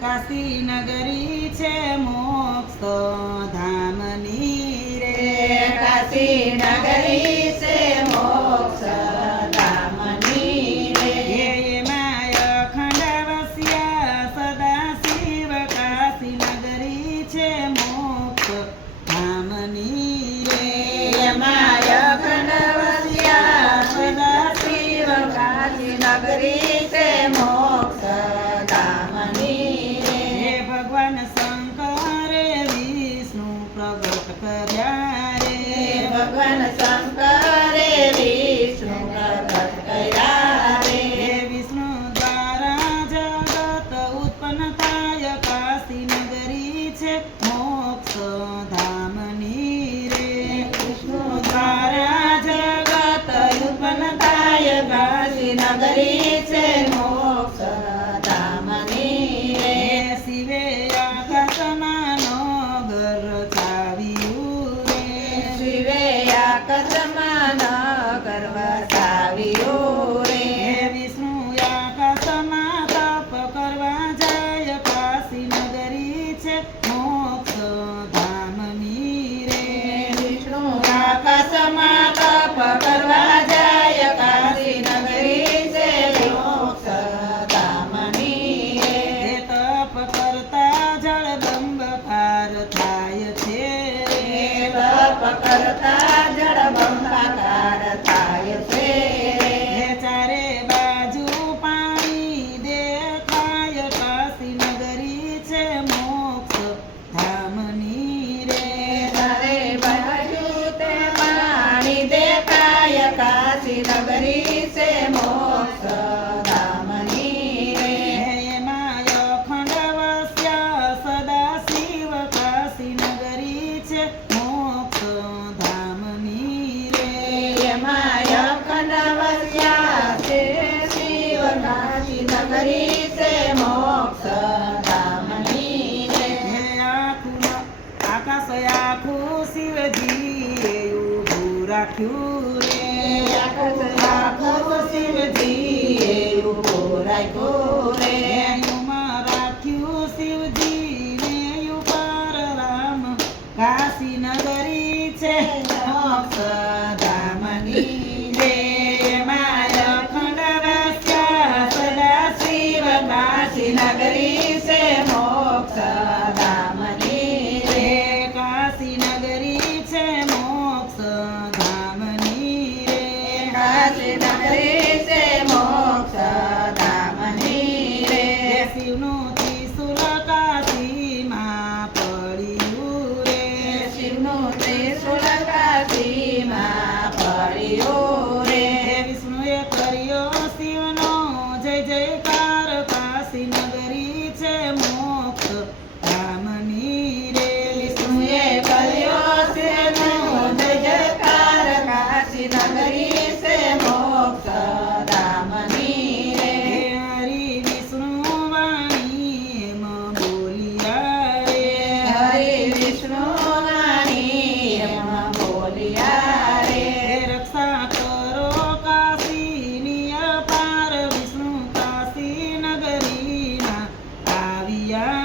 કાશી નગરી છે મોક્ષ ધામની રે કાશી નગરી છે મોક્ષ ધામની રે એમાં અખંડ વસ્યા સદા શિવ કાશી નગરી છે મોક્ષ ધામની રે એમાં અખંડ વસ્યા સદા શિવ કાશી નગરી છે મોક્ષ ધામની રે હે ભગવાન શંકરે વિષ્ણુ પ્રગટ કર્યા રે ભગવાન શંકરે વિષ્ણુ પ્રગટ કર્યા રે હે વિષ્ણુ દ્વારા જગત ઉત્પન્ન થાય કાશી નગરી છે મોક્ષ ધામની રે વિષ્ણુ દ્વારા જગત ઉત્પન્ન થાય કાશી નગરી છે મોક્ષ ધામની રે હે શિવે આકાશમાં નગર ચાવ્યું રે શિવે આકાશમાં નગર વસાવ્યું રે હે વિષ્ણુ આકાશમાં તપ કરવા જાય કાશી નગરી છે મોક્ષ ધામની રે વિષ્ણુ આકાશમાં તપ કરવા જાય કાશી નગરી છે મોક્ષ ધામની રે હે તપ કરતા જળબંબાકાર થાય છે તપ કરતા જળબંબાકાર થાય છે હે ચારે બાજુ પાણી દેખાય કાશી નગરી છે મોક્ષ ધામની રે તારે બાજુ તે પાણી દેખાય કાશી નગરી છે મોક્ષ ધામની રે હે એમાં અખંડ વસ્યા સદા શિવ કાશી નગરી છે મોક્ષ ધામની રે એમાં અખંડ વસ્યા છે શિવ કાશી નગરી છે મોક્ષ ધામની રે હે આકાશ આખું શિવજીએ ઊભું રાખ્યું રે આખો શિવજીએ ઊભો રાખ્યો રે એમાં રાખ્યું શિવજીને ઉપર રામ કાશી નગરી છે મોક્ષ ધામની રે એમાં અખંડ વસ્યા સદા શિવ કાશી નગરી છે મોક્ષ ધામની રે રે કાશી નગરી છે મોક્ષ ધામની રે કાશી નગરી છે મોક્ષ ધામની રે શિવનું ત્રિશુલ કાશીમાં પડ્યું રે શિવનું ત્રિશુલ કાશીમાં પડ્યું રે હે વિષ્ણુએ કર્યો શિવનો જય જયકાર કાશી નગરી છે મોક્ષ ધામની રે વિષ્ણુએ કર્યો શિવનો જય જયકાર કાશી નગરી છે મોક્ષ ધામની રે હે હરિ વિષ્ણુ વાણી એમ બોલિયા રે હરિ વિષ્ણુ વાણી એમ બોલ્યા રે હે રક્ષા કરો કાશીની અપાર વિષ્ણુ કાશી નગરીમાં આવ્યા